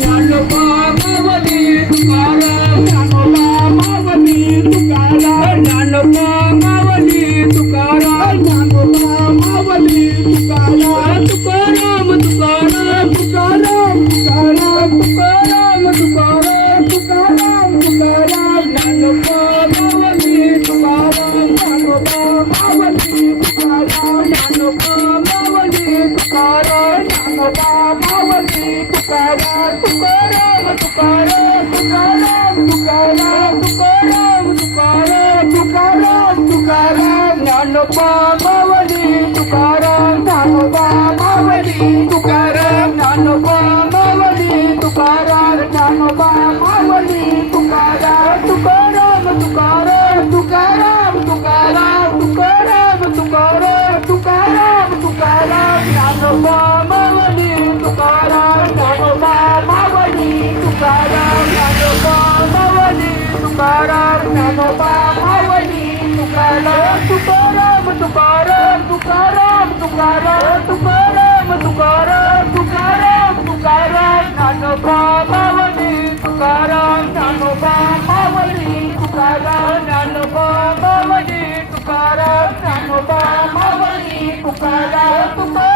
Dnyanoba Mauli Tukaram, Dnyanoba Mauli Tukaram, Dnyanoba Mauli Tukaram, Dnyanoba Mauli Tukaram, Tukaram Tukaram Tukaram Tukaram Tukaram Tukaram Tukaram Tukaram, Dnyanoba Mauli Tukaram, Dnyanoba Mauli Tukaram, Dnyanoba Mauli Tukaram, Dnyanoba Mauli Tukaram, Tukaram Tukaram Tukaram Tukaram Tukaram Tukaram Tukaram Tukaram, Dnyanoba Mauli Tukaram, Dnyanoba Mauli Tukaram, Dnyanoba Mauli Tukaram, Dnyanoba Mauli Tukaram, Tukaram Tukaram Tukaram Tukaram Tukaram Tukaram Tukaram Tukaram, Dnyanoba Mauli Tukaram, Dnyanoba Mauli Tukaram, Dnyanoba Mauli Tukaram, Dnyanoba Mauli Tukaram, Tukaram Tukaram Tukaram Tukaram Tukaram Tukaram Tukaram Tukaram, Dnyanoba Mauli Tukaram, Dnyanoba Mauli Tukaram, Dnyanoba Mauli Tukaram, Dnyanoba Mauli Tukaram, Tukaram